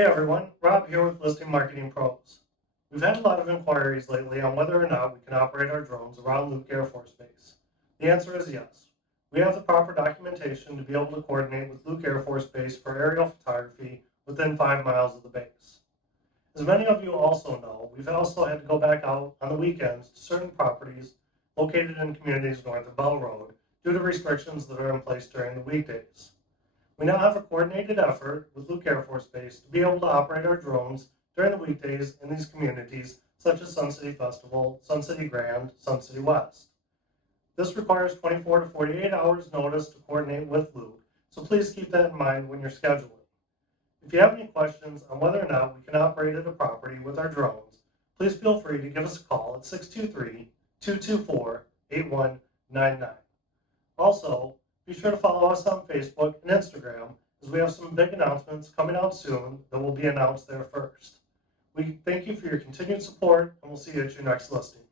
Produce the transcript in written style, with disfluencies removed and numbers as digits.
Hey everyone, Rob here with Listing Marketing Pros. We've had a lot of inquiries lately on whether or not we can operate our drones around Luke Air Force Base. The answer is yes. We have the proper documentation to be able to coordinate with Luke Air Force Base for aerial photography within 5 miles of the base. As many of you also know, we've also had to go back out on the weekends to certain properties located in communities north of Bell Road due to restrictions that are in place during the weekdays. We now have a coordinated effort with Luke Air Force Base to be able to operate our drones during the weekdays in these communities, such as Sun City Festival, Sun City Grand, Sun City West. This requires 24 to 48 hours notice to coordinate with Luke, so please keep that in mind when you're scheduling. If you have any questions on whether or not we can operate at a property with our drones, please feel free to give us a call at 623-224-8199. Also, be sure to follow us on Facebook and Instagram, as we have some big announcements coming out soon that will be announced there first. We thank you for your continued support, and we'll see you at your next listing.